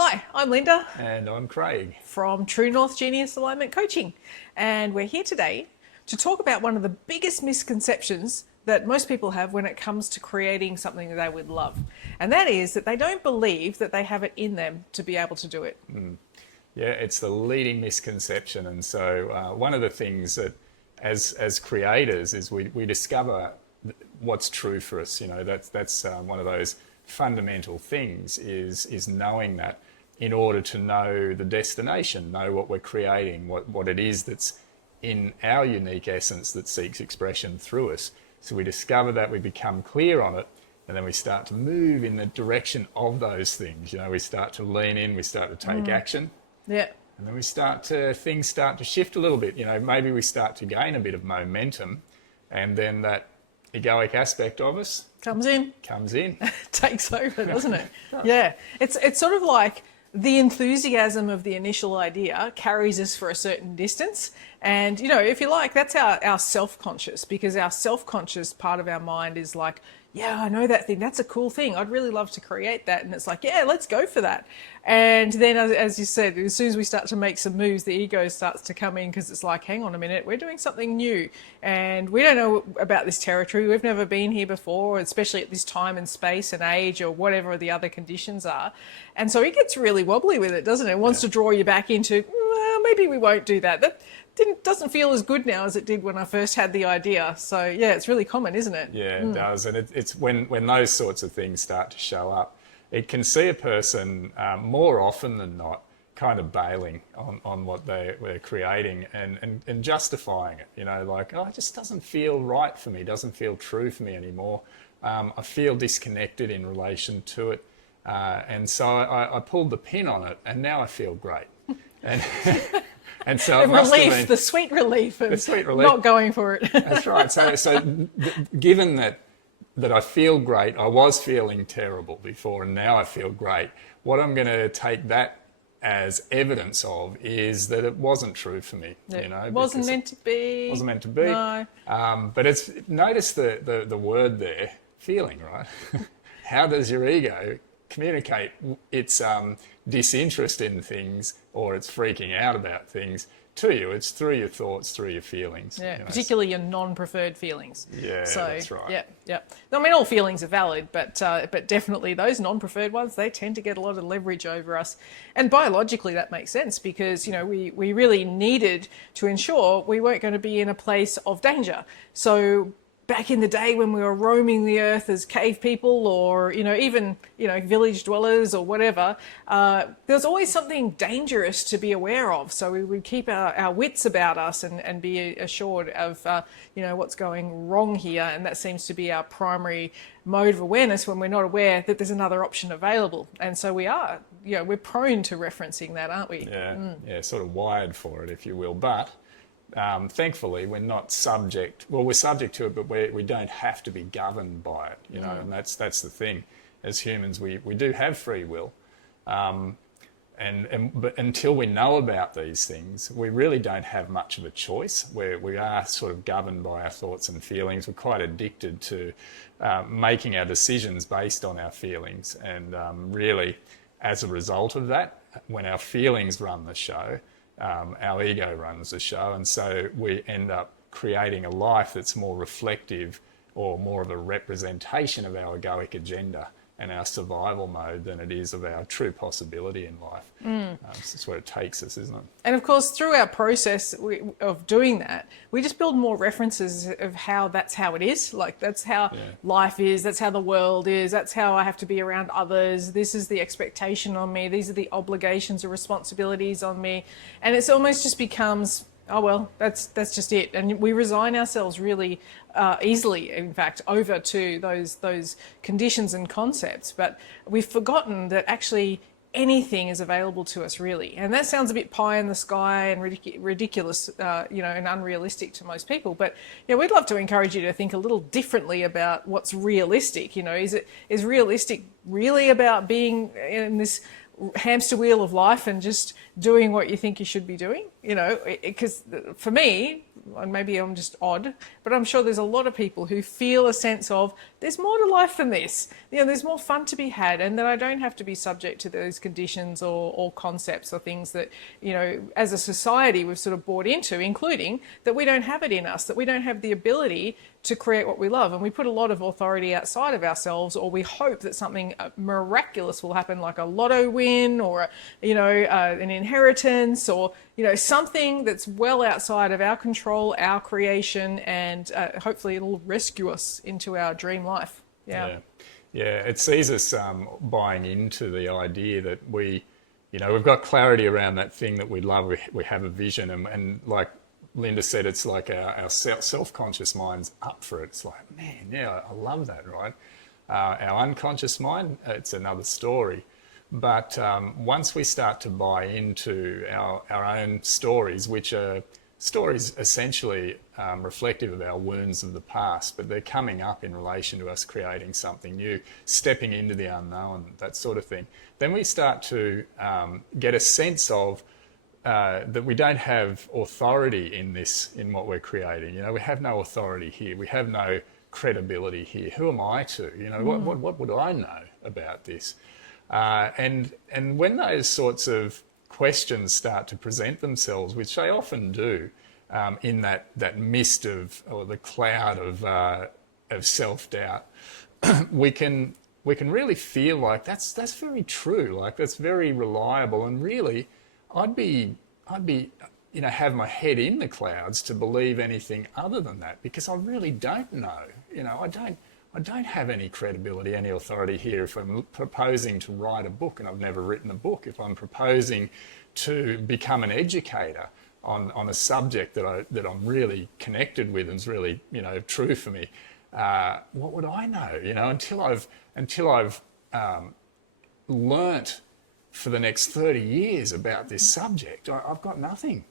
Hi, I'm Linda And I'm Craig. from True North Genius Alignment Coaching, and we're here today to talk about one of the biggest misconceptions that most people have when it comes to creating something that they would love, and that is that they don't believe that they have it in them to be able to do it. Yeah, it's the leading misconception. And so one of the things that as creators is we discover what's true for us. You know, that's one of those fundamental things is knowing that in order to know the destination, know what we're creating, what it is that's in our unique essence that seeks expression through us. So we discover that, we become clear on it, and then we start to move in the direction of those things. You know, we start to lean in, we start to take action. Yeah. And then things start to shift a little bit. You know, maybe we start to gain a bit of momentum, and then that egoic aspect of us Comes in, takes over, doesn't it? Yeah. It's sort of like the enthusiasm of the initial idea carries us for a certain distance. And, you know, if you like, that's our self-conscious, because our self-conscious part of our mind is like, yeah, I know that thing. That's a cool thing. I'd really love to create that. And it's like, yeah, let's go for that. And then, as you said, as soon as we start to make some moves, the ego starts to come in, because it's like, hang on a minute, we're doing something new. And we don't know about this territory. We've never been here before, especially at this time and space and age or whatever the other conditions are. And so it gets really wobbly with it, doesn't it? It wants to draw you back into, well, maybe we won't do that. That doesn't feel as good now as it did when I first had the idea. So yeah, it's really common, isn't it? Yeah, it does. And it's when those sorts of things start to show up, it can see a person more often than not kind of bailing on what they're creating and justifying it. You know, like, oh, it just doesn't feel right for me, doesn't feel true for me anymore. I feel disconnected in relation to it. And so I pulled the pin on it, and now I feel great. And and so the sweet relief of not going for it. That's right. So given that I feel great, I was feeling terrible before, and now I feel great. What I'm going to take that as evidence of is that it wasn't true for me. Yeah. You know, it wasn't meant to be. Wasn't meant to be. No. But notice the word there, feeling, right? How does your ego communicate its disinterest in things, or it's freaking out about things to you? It's through your thoughts, through your feelings. Yeah, you know, particularly your non-preferred feelings. Yeah, so, that's right. Yeah. I mean, all feelings are valid, but definitely those non-preferred ones, they tend to get a lot of leverage over us. And biologically, that makes sense, because, you know, we really needed to ensure we weren't going to be in a place of danger. So back in the day when we were roaming the earth as cave people, or, you know, even, you know, village dwellers or whatever, there's always something dangerous to be aware of. So we would keep our wits about us and be assured of, you know, what's going wrong here. And that seems to be our primary mode of awareness when we're not aware that there's another option available. And so we are, you know, we're prone to referencing that, aren't we? Yeah, sort of wired for it, if you will. But thankfully, we're not subject. Well, we're subject to it, but we don't have to be governed by it. You know, and that's the thing. As humans, we do have free will, but until we know about these things, we really don't have much of a choice. We are sort of governed by our thoughts and feelings. We're quite addicted to making our decisions based on our feelings, and really, as a result of that, when our feelings run the show, our ego runs the show, and so we end up creating a life that's more reflective or more of a representation of our egoic agenda and our survival mode than it is of our true possibility in life. That's where it takes us, isn't it? And of course, through our process of doing that, we just build more references of how that's how it is. Like, that's how life is, that's how the world is, that's how I have to be around others. This is the expectation on me. These are the obligations or responsibilities on me. And it's almost just becomes, oh, well, that's just it. And we resign ourselves really easily, in fact, over to those conditions and concepts. But we've forgotten that actually anything is available to us, really. And that sounds a bit pie in the sky and ridiculous, you know, and unrealistic to most people. But, you know, we'd love to encourage you to think a little differently about what's realistic. You know, is realistic really about being in this hamster wheel of life and just doing what you think you should be doing, you know, because for me, and maybe I'm just odd, but I'm sure there's a lot of people who feel a sense of there's more to life than this. You know, there's more fun to be had, and that I don't have to be subject to those conditions or concepts or things that, you know, as a society we've sort of bought into, including that we don't have it in us, that we don't have the ability to create what we love. And we put a lot of authority outside of ourselves, or we hope that something miraculous will happen, like a lotto win or, you know, an inheritance, or, you know, something that's well outside of our control, our creation, and hopefully it'll rescue us into our dream life. Yeah. It sees us buying into the idea that we, you know, we've got clarity around that thing that we love. We have a vision, and like Linda said, it's like our self-conscious mind's up for it. It's like, man, yeah, I love that, right? Our unconscious mind, it's another story. But once we start to buy into our own stories, which are stories essentially reflective of our wounds of the past, but they're coming up in relation to us creating something new, stepping into the unknown, that sort of thing, then we start to get a sense of that we don't have authority in what we're creating. You know, we have no authority here. We have no credibility here. Who am I to? You know, what would I know about this? And when those sorts of questions start to present themselves, which they often do, in that mist of, or the cloud of self-doubt, we can really feel like that's very true. Like that's very reliable, and really, I'd be, you know, have my head in the clouds to believe anything other than that, because I really don't know. You know, I don't have any credibility, any authority here. If I'm proposing to write a book, and I've never written a book, if I'm proposing to become an educator on a subject that I'm really connected with and is really, you know, true for me, what would I know? You know, until I've learnt for the next 30 years about this subject, I've got nothing.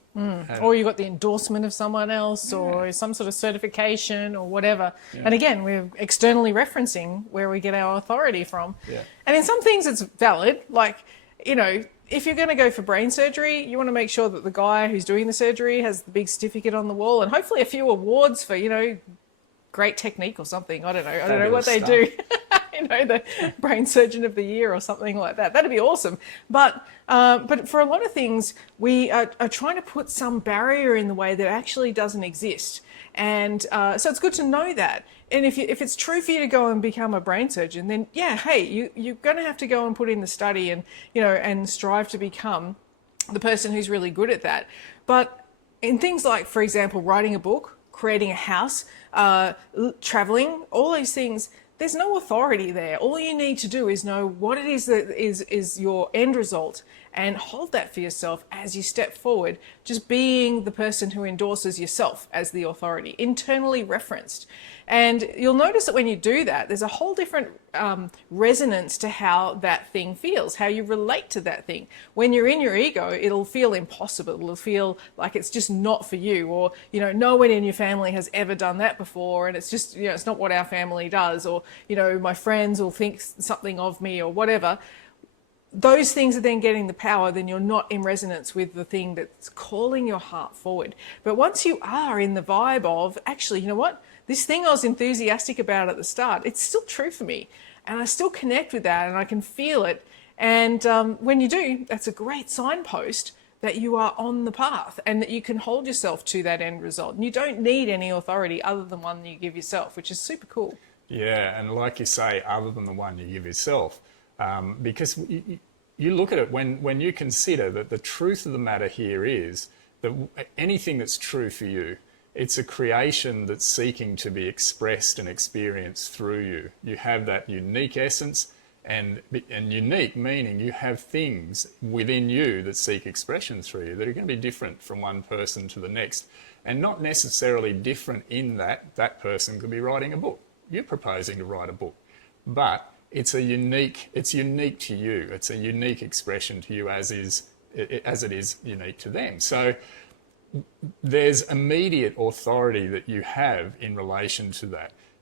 Or you got the endorsement of someone else, or some sort of certification or whatever. Yeah. And again, we're externally referencing where we get our authority from. Yeah. And in some things it's valid, like, you know, if you're going to go for brain surgery, you want to make sure that the guy who's doing the surgery has the big certificate on the wall, and hopefully a few awards for, you know, great technique or something. I don't know what they do. You know, the brain surgeon of the year or something like that. That'd be awesome. But for a lot of things, we are trying to put some barrier in the way that actually doesn't exist. And so it's good to know that. And if it's true for you to go and become a brain surgeon, then yeah, hey, you're going to have to go and put in the study and, you know, and strive to become the person who's really good at that. But in things like, for example, writing a book, creating a house, traveling, all these things, there's no authority there. All you need to do is know what it is that is your end result, and hold that for yourself as you step forward, just being the person who endorses yourself as the authority, internally referenced. And you'll notice that when you do that, there's a whole different resonance to how that thing feels, how you relate to that thing. When you're in your ego, it'll feel impossible. It'll feel like it's just not for you, or, you know, no one in your family has ever done that before, and it's just, you know, it's not what our family does, or, you know, my friends will think something of me, or whatever. Those things are then getting the power, then you're not in resonance with the thing that's calling your heart forward. But once you are in the vibe of, actually, you know what? This thing I was enthusiastic about at the start, it's still true for me. And I still connect with that, and I can feel it. And when you do, that's a great signpost that you are on the path, and that you can hold yourself to that end result. And you don't need any authority other than one you give yourself, which is super cool. Yeah, and like you say, other than the one you give yourself. Because you look at it, when you consider that the truth of the matter here is that anything that's true for you, it's a creation that's seeking to be expressed and experienced through you. You have that unique essence, and unique meaning you have things within you that seek expression through you that are going to be different from one person to the next, and not necessarily different in that person could be writing a book. You're proposing to write a book, but it's unique to you. It's a unique expression to you as it is unique to them. So there's immediate authority that you have in relation to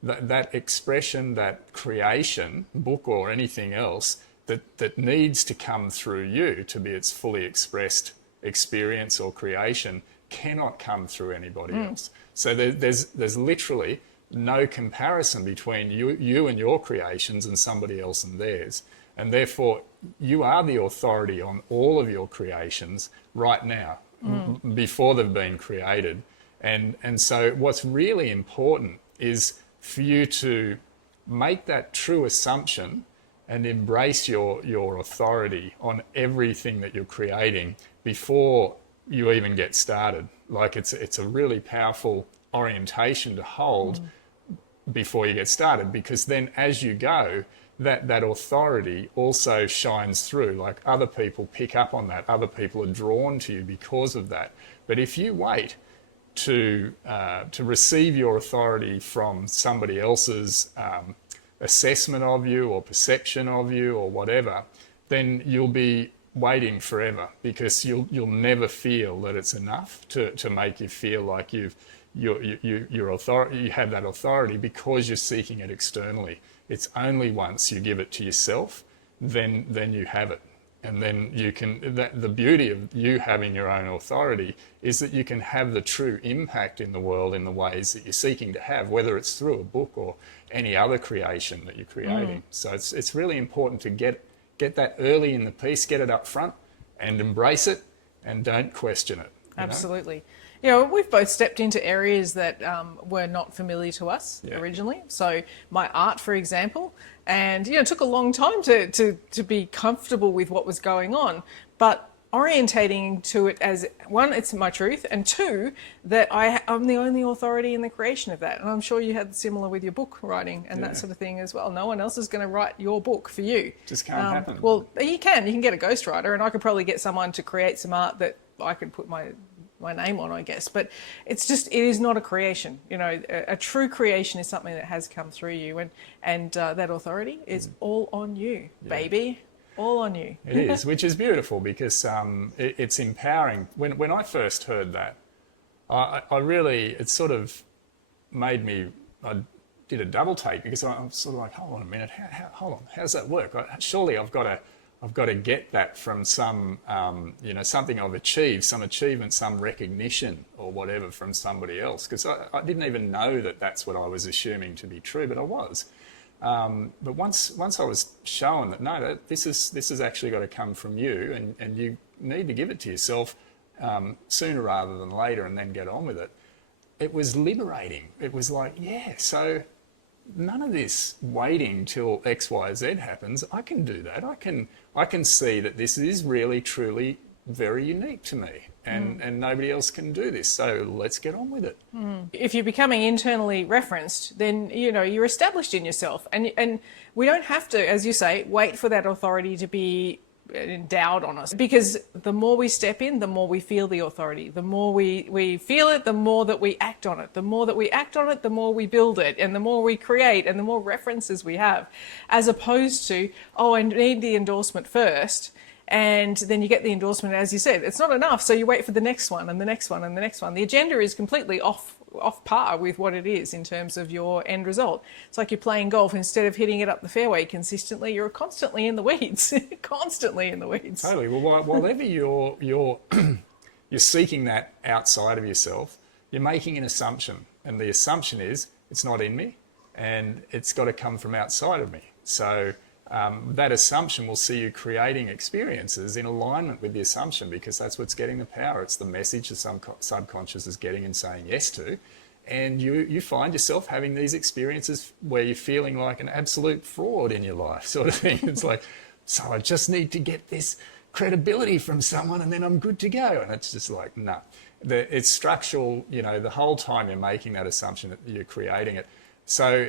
that expression, that creation, book or anything else, that needs to come through you to be its fully expressed experience or creation cannot come through anybody else. So there's literally no comparison between you and your creations and somebody else and theirs. And therefore, you are the authority on all of your creations right now, before they've been created. And so what's really important is for you to make that true assumption and embrace your authority on everything that you're creating before you even get started. Like it's a really powerful orientation to hold before you get started, because then as you go, that authority also shines through. Like other people pick up on that, other people are drawn to you because of that. But if you wait to receive your authority from somebody else's assessment of you or perception of you or whatever, then you'll be waiting forever, because you'll never feel that it's enough to make you feel like you have that authority, because you're seeking it externally. It's only once you give it to yourself, then you have it. And then you can, the beauty of you having your own authority is that you can have the true impact in the world in the ways that you're seeking to have, whether it's through a book or any other creation that you're creating. So it's really important to get that early in the piece, get it up front and embrace it, and don't question it. Absolutely. You know, we've both stepped into areas that were not familiar to us originally. So my art, for example, and, you know, it took a long time to be comfortable with what was going on, but orientating to it as, one, it's my truth, and two, that I'm the only authority in the creation of that. And I'm sure you had similar with your book writing and that sort of thing as well. No one else is going to write your book for you. Just can't happen. Well, you can get a ghostwriter, and I could probably get someone to create some art that I could put my name on, I guess, but it is not a creation. You know, a true creation is something that has come through you, and that authority is all on you, baby, all on you. It is, which is beautiful, because it's empowering. When I first heard that, I really, it sort of made me, I did a double take, because I'm sort of like, hold on a minute, hold on, how does that work? Surely I've got to get that from some, something I've achieved, some achievement, some recognition or whatever from somebody else. Because I didn't even know that that's what I was assuming to be true, but I was. But once I was shown that, no, this has actually got to come from you, and you need to give it to yourself sooner rather than later, and then get on with it. It was liberating. It was like, so none of this waiting till X, Y, Z happens. I can do that. I can see that this is really, truly very unique to me, and nobody else can do this. So let's get on with it. If you're becoming internally referenced, then, you know, you're established in yourself, and we don't have to, as you say, wait for that authority to be endowed on us, because the more we step in, the more we feel the authority. The more we feel it, the more that we act on it. The more that we act on it, the more we build it, and the more we create, and the more references we have, as opposed to, oh, I need the endorsement first, and then you get the endorsement, as you said, it's not enough, so you wait for the next one and the next one and the next one. The agenda is completely off par with what it is in terms of your end result. It's like you're playing golf. Instead of hitting it up the fairway consistently, you're constantly in the weeds. Constantly in the weeds. Totally. Well, whatever you're seeking that outside of yourself, you're making an assumption, and the assumption is it's not in me, and it's got to come from outside of me. So that assumption will see you creating experiences in alignment with the assumption, because that's what's getting the power. It's the message the subconscious is getting and saying yes to. And you find yourself having these experiences where you're feeling like an absolute fraud in your life, sort of thing. It's like, so I just need to get this credibility from someone and then I'm good to go. And it's just like, no. It's structural, you know, the whole time you're making that assumption that you're creating it. So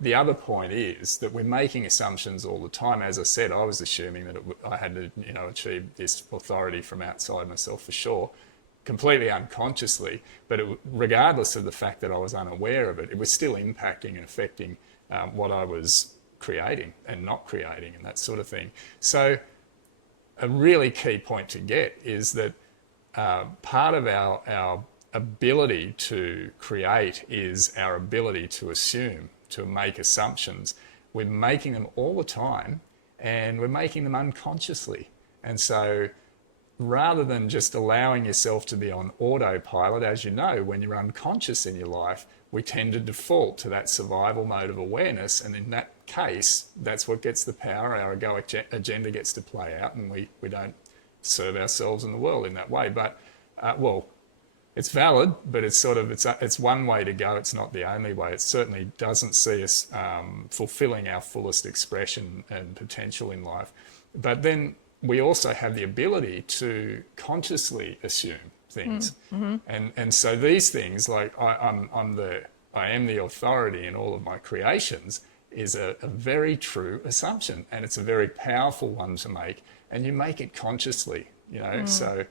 the other point is that we're making assumptions all the time. As I said, I was assuming that I had to, you know, achieve this authority from outside myself for sure, completely unconsciously. But regardless of the fact that I was unaware of it, it was still impacting and affecting what I was creating and not creating and that sort of thing. So a really key point to get is that part of our ability to create is our ability to assume, to make assumptions. We're making them all the time, and we're making them unconsciously. And so rather than just allowing yourself to be on autopilot, as you know, when you're unconscious in your life, we tend to default to that survival mode of awareness. And in that case, that's what gets the power. Our egoic agenda gets to play out, and we don't serve ourselves in the world in that way. But, well, it's valid, but it's one way to go. It's not the only way. It certainly doesn't see us fulfilling our fullest expression and potential in life. But then we also have the ability to consciously assume things. And so these things, like I am the authority in all of my creations, is a very true assumption, and it's a very powerful one to make, and you make it consciously, you know. So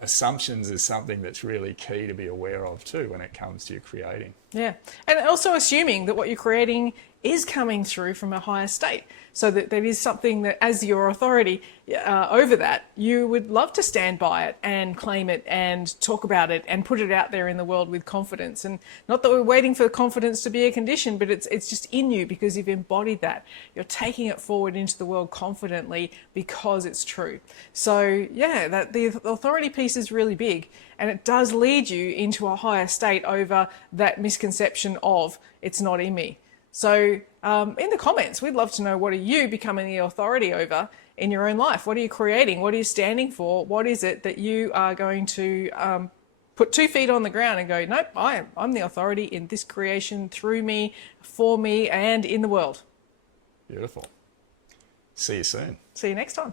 assumptions is something that's really key to be aware of too when it comes to your creating. Yeah, and also assuming that what you're creating is coming through from a higher state, so that that is something that, as your authority over that, you would love to stand by it and claim it and talk about it and put it out there in the world with confidence. And not that we're waiting for confidence to be a condition, but it's just in you because you've embodied that. You're taking it forward into the world confidently because it's true. So yeah, that the authority piece is really big, and it does lead you into a higher state over that misconception of it's not in me. So in the comments, we'd love to know, what are you becoming the authority over in your own life? What are you creating? What are you standing for? What is it that you are going to put 2 feet on the ground and go, nope, I'm the authority in this creation, through me, for me, and in the world? Beautiful. See you soon. See you next time.